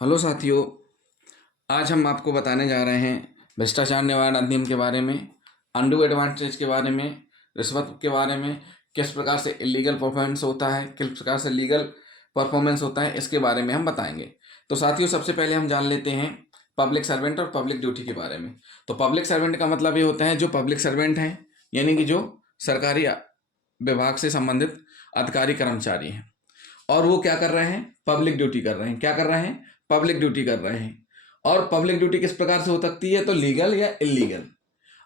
Hello साथियों, आज हम आपको बताने जा रहे हैं भ्रष्टाचार निवारण अधिनियम के बारे में, अनडू एडवांटेज के बारे में, रिश्वत के बारे में, किस प्रकार से इलीगल परफॉर्मेंस होता है, किस प्रकार से लीगल परफॉर्मेंस होता है, इसके बारे में हम बताएंगे। तो साथियों, सबसे पहले हम जान लेते हैं पब्लिक सर्वेंट और पब्लिक ड्यूटी के बारे में। तो पब्लिक सर्वेंट का मतलब ये होता है जो पब्लिक सर्वेंट हैं, यानी कि जो सरकारी विभाग से संबंधित अधिकारी कर्मचारी हैं और वो क्या कर रहे हैं, पब्लिक ड्यूटी कर रहे हैं। क्या कर रहे हैं? पब्लिक ड्यूटी कर रहे हैं। और पब्लिक ड्यूटी किस प्रकार से हो सकती है? तो लीगल या इलीगल।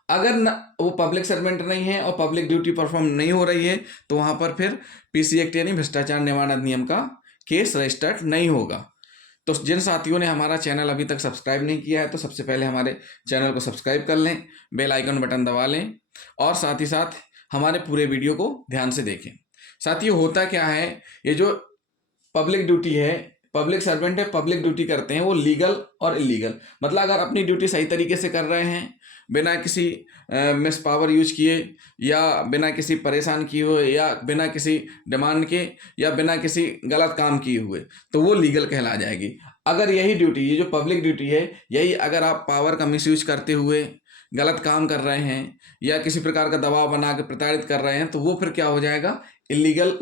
अगर न वो पब्लिक सर्वेंट नहीं है और पब्लिक ड्यूटी परफॉर्म नहीं हो रही है तो वहां पर फिर पीसी एक्ट यानी भ्रष्टाचार निवारण अधिनियम का केस रजिस्टर्ड नहीं होगा। तो जिन साथियों ने हमारा चैनल अभी तक सब्सक्राइब नहीं किया है तो सबसे पहले हमारे चैनल को सब्सक्राइब कर लें, बेल आइकन बटन दबा लें और साथ ही साथ हमारे पूरे वीडियो को ध्यान से देखें। साथियों, होता क्या है, ये जो पब्लिक ड्यूटी है, पब्लिक सर्वेंट है, पब्लिक ड्यूटी करते हैं, वो लीगल और इलीगल। मतलब अगर अपनी ड्यूटी सही तरीके से कर रहे हैं, बिना किसी मिस पावर यूज किए या बिना किसी परेशान किए हुए या बिना किसी डिमांड के या बिना किसी गलत काम किए हुए, तो वो लीगल कहला जाएगी। अगर यही ड्यूटी, ये जो पब्लिक ड्यूटी है, यही अगर आप पावर का मिस यूज करते हुए गलत काम कर रहे हैं या किसी प्रकार का दबाव बना के प्रताड़ित कर रहे हैं, तो वो फिर क्या हो जाएगा? इलीगल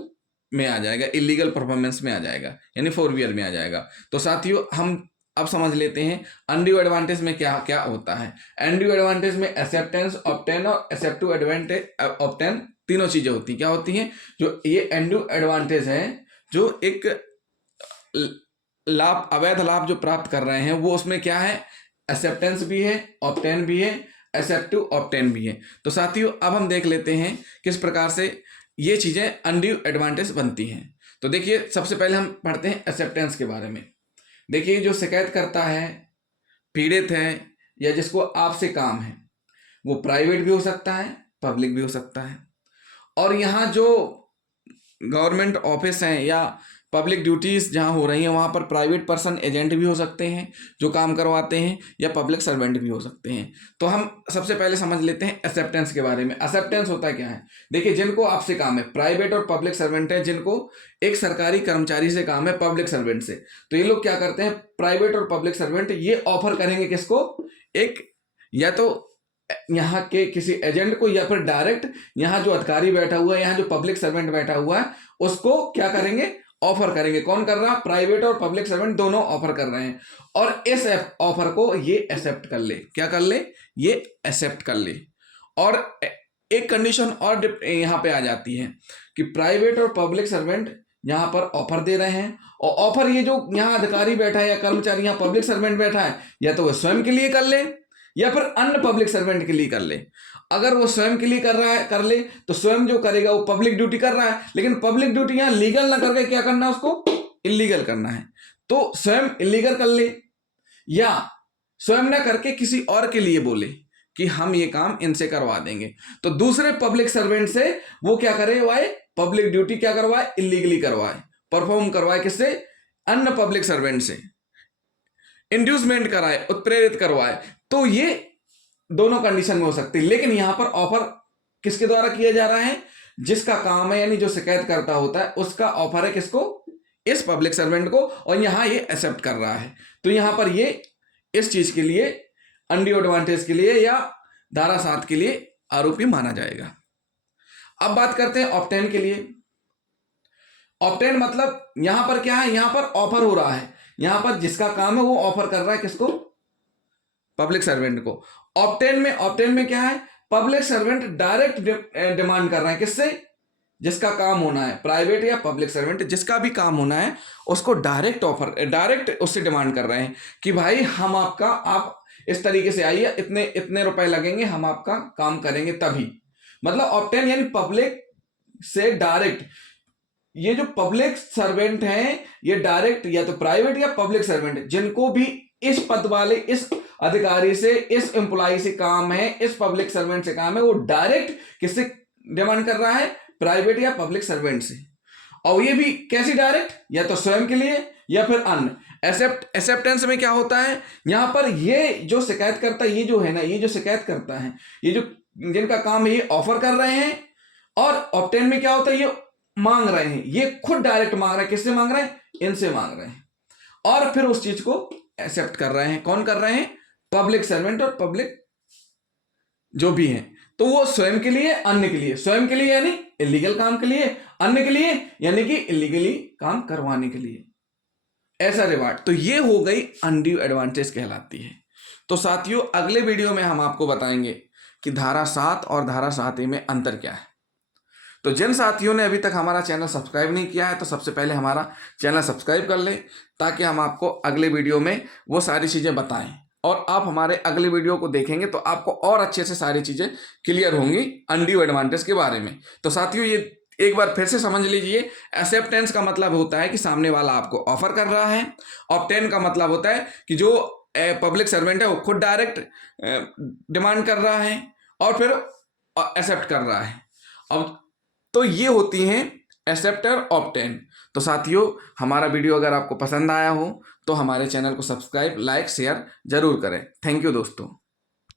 में आ जाएगा, इलीगल परफॉर्मेंस में आ जाएगा, यानी 4 में आ जाएगा। तो साथियों, हम अब समझ लेते हैं अनड्यू एडवांटेज में क्या क्या होता है। अनड्यू एडवांटेज में एक्सेप्टेंस, ऑब्टेन और एक्सेप्टिव एडवांटेज ऑब्टेन तीनों चीजें होती हैं। क्या होती हैं? जो ये अनड्यू एडवांटेज है, जो एक लाभ, अवैध लाभ जो प्राप्त कर रहे हैं, वो उसमें क्या है? एक्सेप्टेंस भी है, ऑब्टेन भी है, एक्सेप्टिव ऑब्टेन भी है। तो साथियों, अब हम देख लेते हैं किस प्रकार से ये चीजें अनड्यू एडवांटेज बनती हैं। तो देखिए, सबसे पहले हम पढ़ते हैं एक्सेप्टेंस के बारे में। देखिए, जो शिकायत करता है, पीड़ित है या जिसको आपसे काम है, वो प्राइवेट भी हो सकता है, पब्लिक भी हो सकता है। और यहाँ जो गवर्नमेंट ऑफिस हैं या पब्लिक ड्यूटीज जहाँ हो रही हैं, वहाँ पर प्राइवेट पर्सन एजेंट भी हो सकते हैं जो काम करवाते हैं, या पब्लिक सर्वेंट भी हो सकते हैं। तो हम सबसे पहले समझ लेते हैं एक्सेप्टेंस के बारे में। एक्सेप्टेंस होता क्या है? देखिए, जिनको आपसे काम है, प्राइवेट और पब्लिक सर्वेंट है, जिनको एक सरकारी कर्मचारी से काम है, पब्लिक सर्वेंट से, तो ये लोग क्या करते हैं? प्राइवेट और पब्लिक सर्वेंट ये ऑफर करेंगे किसको? एक, या तो यहाँ के किसी एजेंट को, या फिर डायरेक्ट यहाँ जो अधिकारी बैठा हुआ है, यहाँ जो पब्लिक सर्वेंट बैठा हुआ है, उसको क्या करेंगे? ऑफर करेंगे। कौन कर रहा है? प्राइवेट और पब्लिक सर्वेंट दोनों ऑफर कर रहे हैं, और इस ऑफर को ये एक्सेप्ट कर ले। क्या कर ले? ये एक्सेप्ट कर ले। और एक कंडीशन और यहाँ पे आ जाती है कि प्राइवेट और पब्लिक सर्वेंट यहाँ पर ऑफर दे रहे हैं, और ऑफर ये जो यहाँ अधिकारी बैठा है या कर्मचारी यहाँ पब्लिक सर्वेंट बैठा है, या तो वह स्वयं के लिए कर ले या फिर अन्य पब्लिक सर्वेंट के लिए कर ले। अगर वो स्वयं के लिए कर रहा है, कर ले, तो स्वयं जो करेगा वो पब्लिक ड्यूटी कर रहा है, लेकिन पब्लिक ड्यूटी यहां लीगल ना करके क्या करना है? उसको इलीगल करना है। तो स्वयं इलीगल कर ले, या स्वयं ना करके किसी और के लिए बोले कि हम ये काम इनसे करवा देंगे, तो दूसरे पब्लिक सर्वेंट से वो क्या करे? वाए पब्लिक ड्यूटी क्या करवाए? इलीगली करवाए, परफॉर्म करवाए। किससे? अन्य पब्लिक सर्वेंट से इंड्यूसमेंट कराए, उत्प्रेरित करवाए। तो ये दोनों कंडीशन में हो सकती है। लेकिन यहां पर ऑफर किसके द्वारा किया जा रहा है? जिसका काम है, यानी जो शिकायत करता होता है, उसका ऑफर है किसको? इस पब्लिक सर्वेंट को, और यहां ये एक्सेप्ट कर रहा है। तो यहां पर ये इस चीज के लिए, अनड्यू एडवांटेज के लिए या धारा 7 के लिए आरोपी माना जाएगा। अब बात करते हैं ऑब्टेन के लिए। ऑब्टेन मतलब यहां पर क्या है? यहां पर ऑफर हो रहा है, यहां पर जिसका काम है वो ऑफर कर रहा है किसको? पब्लिक सर्वेंट को। ऑब्टेन में क्या है? पब्लिक सर्वेंट डायरेक्ट डिमांड कर रहे हैं किससे? जिसका काम होना है, प्राइवेट या पब्लिक सर्वेंट जिसका भी काम होना है, उसको डायरेक्ट ऑफर, डायरेक्ट उससे डिमांड कर रहे हैं कि भाई हम आपका, आप इस तरीके से आइए, इतने इतने रुपए लगेंगे, हम आपका काम करेंगे तभी। मतलब ऑब्टेन यानी पब्लिक से डायरेक्ट। ये जो पब्लिक सर्वेंट हैं, ये डायरेक्ट या तो प्राइवेट या पब्लिक सर्वेंट, जिनको भी इस पद वाले, इस अधिकारी से, इस एम्प्लॉय से काम है, इस पब्लिक सर्वेंट से काम है, वो डायरेक्ट किससे डिमांड कर रहा है? प्राइवेट या पब्लिक सर्वेंट से। और ये भी कैसी डायरेक्ट? या तो स्वयं के लिए या फिर अन्य। एक्सेप्टेंस में क्या होता है? यहां पर ये जो शिकायत करता है, ये जो है ना, ये जो शिकायत करता है, ये जो जिनका काम है, ये ऑफर कर रहे हैं। और ऑब्टेन में क्या होता है? ये मांग रहे हैं, ये खुद डायरेक्ट मांग रहे हैं। किससे मांग रहे हैं? इनसे मांग रहे हैं। और फिर उस चीज को एक्सेप्ट कर रहे हैं। कौन कर रहे हैं? पब्लिक सर्वेंट और पब्लिक जो भी हैं। तो वो स्वयं के लिए, अन्य के लिए। स्वयं के लिए यानी इलीगल काम के लिए, अन्य के लिए यानी कि इलीगली काम करवाने के लिए, ऐसा रिवार्ड। तो ये हो गई अनड्यू एडवांटेज कहलाती है। तो साथियों अगले वीडियो में हम आपको बताएंगे कि धारा 7 और धारा 7A में अंतर क्या है। तो जिन साथियों ने अभी तक हमारा चैनल सब्सक्राइब नहीं किया है तो सबसे पहले हमारा चैनल सब्सक्राइब कर लें, ताकि हम आपको अगले वीडियो में वो सारी चीज़ें बताएं। और आप हमारे अगले वीडियो को देखेंगे तो आपको और अच्छे से सारी चीज़ें क्लियर होंगी अनड्यू एडवांटेज के बारे में। तो साथियों ये एक बार फिर से समझ लीजिए, एक्सेप्टेंस का मतलब होता है कि सामने वाला आपको ऑफर कर रहा है। ऑब्टेन का मतलब होता है कि जो पब्लिक सर्वेंट है वो खुद डायरेक्ट डिमांड कर रहा है और फिर एक्सेप्ट कर रहा है। अब तो ये होती हैं एक्सेप्ट और ऑब्टेन। तो साथियों हमारा वीडियो अगर आपको पसंद आया हो तो हमारे चैनल को सब्सक्राइब, लाइक, शेयर जरूर करें। थैंक यू दोस्तों।